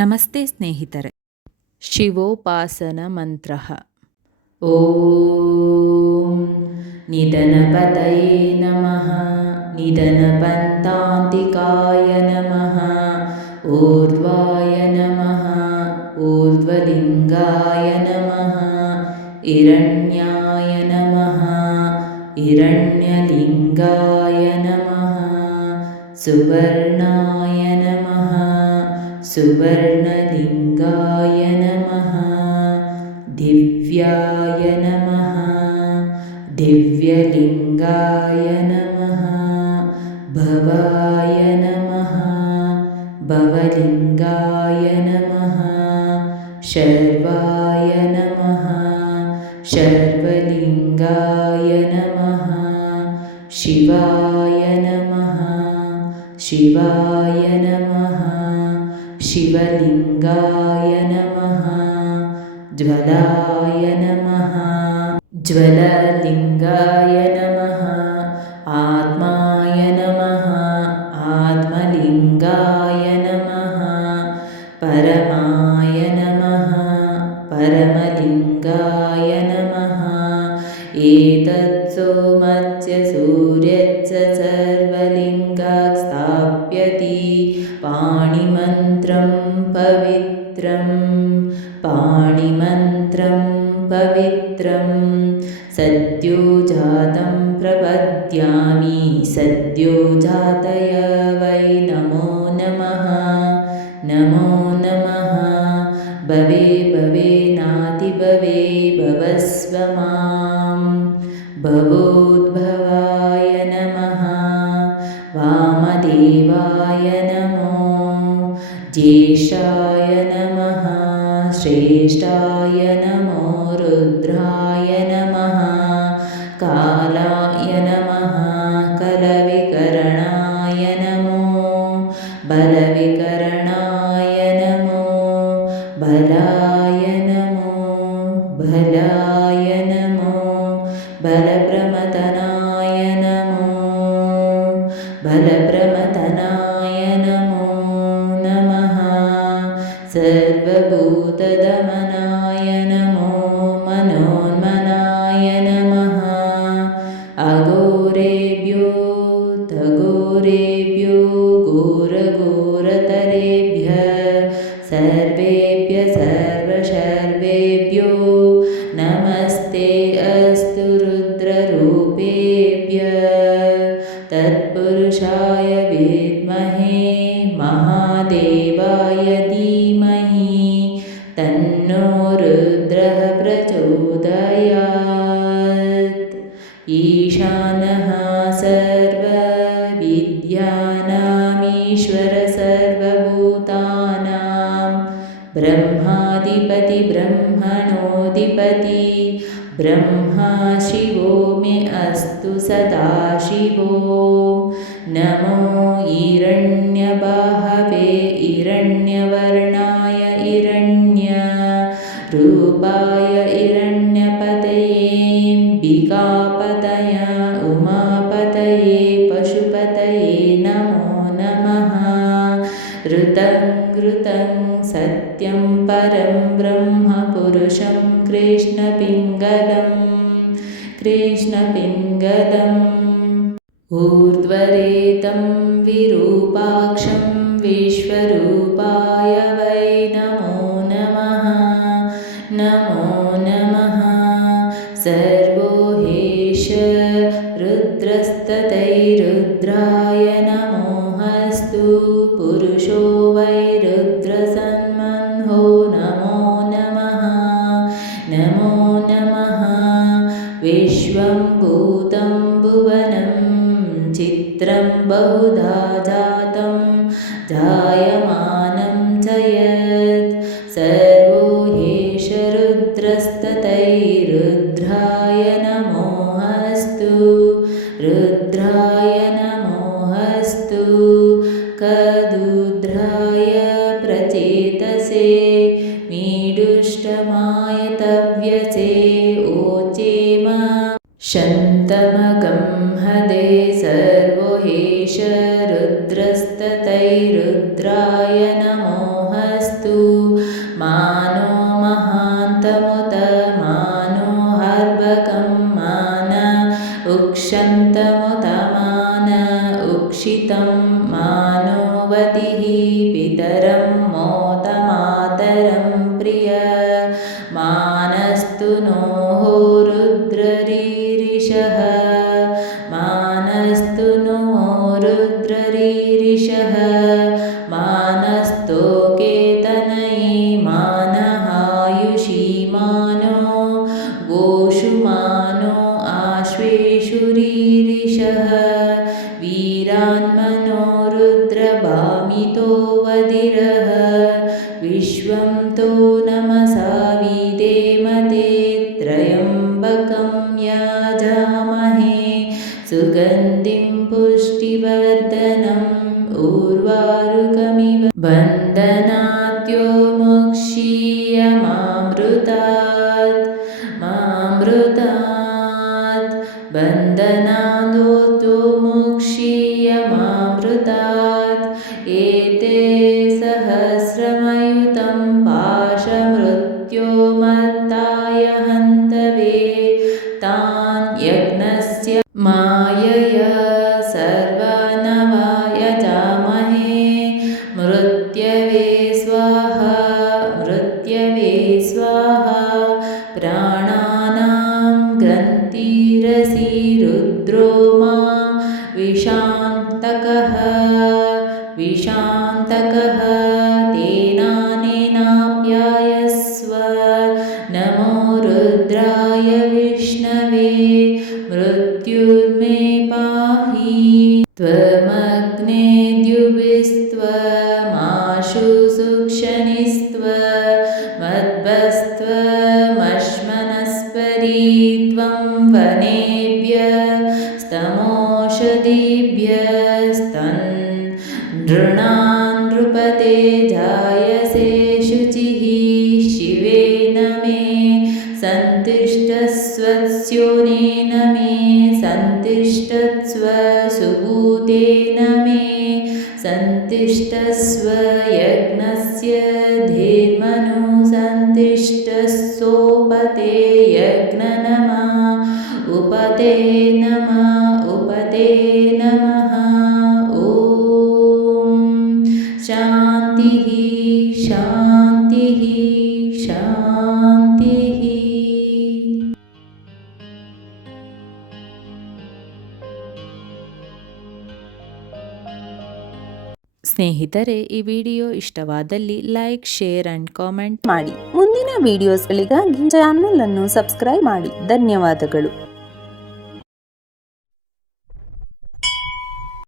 ನಮಸ್ತೆ ಸ್ನೇಹಿತರೆ. ಶಿವೋಪಾಸನ ಮಂತ್ರ. ಓಂ ನಿಧನಪತಯೇ ನಮಃ ನಿಧನಪಂತಾಂತಿಕಾಯ ನಮಃ ಊರ್ಧ್ವಾಯ ನಮಃ ಊರ್ಧ್ವಲಿಂಗಾಯ ನಮಃ ಹಿರಣ್ಯಾಯ ನಮಃ ಹಿರಣ್ಯಲಿಂಗಾಯ ನಮಃ ಸುವರ್ಣಾಯ ನಮಃ ಸುವರ್ಣಲಿಂಗಾಯ ನಮಃ ದಿವ್ಯಾಯ ನಮಃ ದಿವ್ಯಲಿಂಗಾಯ ನಮಃ ಭವಾಯ ನಮಃ ಭವಲಿಂಗಾಯ ನಮಃ ಶರ್ವಾಯ ನಮಃ ಶರ್ವಲಿಂಗಾಯ ನಮಃ ಶಿವಾಯ ನಮಃ ಶಿವಾಯ ನಮಃ ಶಿವಲಿಂಗಾಯ ನಮಃ ಜ್ವಲಾಯ ನಮಃ ಜ್ವಲಲಿಂಗಾಯ ನಮಃ ಆತ್ಮಾಯ ನಮಃ ಆತ್ಮಲಿಂಗಾಯ ನಮಃ ಪರಮಾಯ ನಮಃ ಪರಮಲಿಂಗಾಯ ನಮಃ ಏತತ್ಸೋಮಸ್ಯ ಸೂರ್ಯಶ್ಚ ಸರ್ವಲಿಂಗಾತ್ ಸ್ಥಾಪ್ಯತಿ ಪಾಣಿಮಂತ್ರಂ ಪವಿತ್ರಂ ಪಾಣಿಮಂತ್ರಂ ಪವಿತ್ರಂ ಸದ್ಯೋ ಜಾತಂ ಪ್ರಪದ್ಯಾಮಿ ಸದ್ಯೋ ಜಾತಯ ವೈ ನಮೋ ನಮಃ ನಮೋ ನಮಃ ಭವೆ ಭವೆ ನಾತಿ ಭವೆ ಭವಸ್ವ ಮಾಂ ಭವೋದ್ಭವಾಯ ನಮಃ ವಾಮದೇವಾಯ ನಮೋ ಜ್ಯೇಷ್ಠಾಯ ನಮಃ ಶ್ರೇಷ್ಠಾಯ ನಮೋ ರುದ್ರಾಯ ನಮಃ ಕಾಲಾಯ ನಮಃ ಕಲವಿಕರಣಾಯ ನಮೋ ಬಲವಿಕರಣಾಯ ನಮೋ ಬಲಾಯ ನಮೋ ಬಲಾಯ ನಮೋ ಬಲಪ್ರಮತನಾಯ ನಮೋ ಬಲಪ್ರಮತನಾಯ ನಮೋ ನಮಃ ಸರ್ವಭೂತದಮನಾಯ ನಮೋ ಮನೋನ್ಮನಾಯ ನಮಃ ಅಘೋರೇಭ್ಯೋ ತಘೋರೇಭ್ಯೋ ಘೋರಘೋರತರೇಭ್ಯ ಸರ್ವೇಭ್ಯ ಸರ್ವಶರ್ವೇಭ್ಯೋ ನಮಸ್ತೆ ಅಸ್ತು ರುದ್ರರೂಪೇಭ್ಯ ತತ್ಪುರುಷಾಯ ವಿದ್ಮಹೇ ಮಹಾದೇವಾಯ ಧೀಮಹಿ ತನ್ನೋ ರುದ್ರಃ ಪ್ರಚೋದಯಾತ್. ಈಶಾನಃ ಸರ್ವವಿದ್ಯಾನಾಮೀಶ್ವರ ಸರ್ವಭೂತಾನಾಂ ಬ್ರಹ್ಮಾಧಿಪತಿ ಬ್ರಹ್ಮಣೋಧಿಪತಿ ಬ್ರಹ್ಮಾ ಶಿವೋ ಮೇ ಅಸ್ತು ಸದಾಶಿವೋ. ನಮೋ ಹಿರಣ್ಯಬಾಹವೇ ಹಿರಣ್ಯವರ್ಣಾಯ ಹಿರಣ್ಯ ರೂಪಾಯ ಹಿರಣ್ಯಪತಯೇಂಬಿಕಾಪತಯ ಉಮಾಪತಯೇ ಪಶುಪತಯೇ ನಮೋ ನಮಃ. ಋತಂ ಘೃತಂ ಸತ್ಯಂ ಪರಂ ಬ್ರಹ್ಮ ಪುರುಷಂ ಕೃಷ್ಣಪಿಂಗಲಂ ಕೃಷ್ಣಪಿಂಗಲಂ. ಊರ್ಧ್ವರೇತಂ ವಿರೂಪಾಕ್ಷಂ ವಿಶ್ವರೂಪಾಯ ವೈ ನಮೋ ನಮಃ ನಮೋ ನಮಃ. ಸರ್ವೋ ಹೇಶ ರುದ್ರಸ್ತತೈರುದ್ರಾಯ ನಮೋऽस्तु ಪುರುಷೋ ವೈ ರುದ್ರಸನ್ಮನ್ಹೋ ನಮೋ ನಮಃ ನಮೋ ನಮಃ. ವಿಶ್ವಂ ಭೂತಂ ಭುವನಂ ಚಿತ್ರಂ ಬಹುಧಾ ಜಾತಂ ಜಾಯಮಾನಂ ಚ ಯತ್ ಸರ್ವೋ ಹೇಶ ರುದ್ರಸ್ತತೈರುದ್ರಾಯ ನಮೋऽस्तु ರುದ್ರಾಯ ನಮೋऽस्तु. ಕದೂದ್ರಾಯ ಪ್ರಚೇತಸೆ ಮೀಡುಷ್ಟಮಾಯ ತವ್ಯಸೆ ಓಚೇಮ ಶಂತಮಗಂ ಹದೆ ಸರ್ವೋ ಹೇಶ ರುದ್ರಸ್ತತೈರುದ್ರಾಯ ನಮೋऽस्तु उक्षितं मानोवतिः पितरं मोतमातरं प्रिय मानस्तु नोः रुद्ररीरिषः मानस्तु नो रुद्ररीरिषः मानस्तोके तनये मानहायुषी मानो गोषु मानो आश्वेषु रीरिषः वीरान्मनो रुद्रभामितो वदिरः विश्वं तो नमसा विदेमते त्र्यम्बकं याजामहे सुगन्धिं पुष्टिवर्धनम् उर्वारुकमिव बन्धनाद्यो मुक्षीयमामृतात् बन्धनादो मुक्षीयमामृतात् एते सहस्रमयुतं पाशमृत्यो मत्ताय हन्तवे तान् यज्ञस्य मायया सर्वानवाय जामहे मृत्यवे स्वाहा प्राणानां ग्रन्थिरसि रुद्रो मा विशान्तकः तेनानेनाप्यायस्व नमो रुद्राय विष्णवे मृत्युर्मे पाहि त्वमग्ने द्युभिस्त्वमाशु सूक्षणिस्त्व मद्भस्त्वमश्मनस्परी त्वं वनेभ्यस्तमोषधीभ्यस्तन्नृणान् नृपते जायसे शुचिः शिवेन मे सन्तिष्ठस्वस्योनेन मे सन्तिष्ठस्व सुभूतेन मे सन्तिष्ठस्व यज्ञस्य धीर्मनु सन्तिष्ठस्सोपते यज्ञनमा उपते नमः ॐ शान्तिः शान्तिः शान्तिः। ಸ್ನೇಹಿತರೆ, ಈ ವಿಡಿಯೋ ಇಷ್ಟವಾದಲ್ಲಿ ಲೈಕ್, ಶೇರ್ ಅಂಡ್ ಕಾಮೆಂಟ್ ಮಾಡಿ. ಮುಂದಿನ ವಿಡಿಯೋಸ್ಗಳಿಗಾಗಿ ಚಾನೆಲ್ ಅನ್ನು ಸಬ್ಸ್ಕ್ರೈಬ್ ಮಾಡಿ. ಧನ್ಯವಾದಗಳು.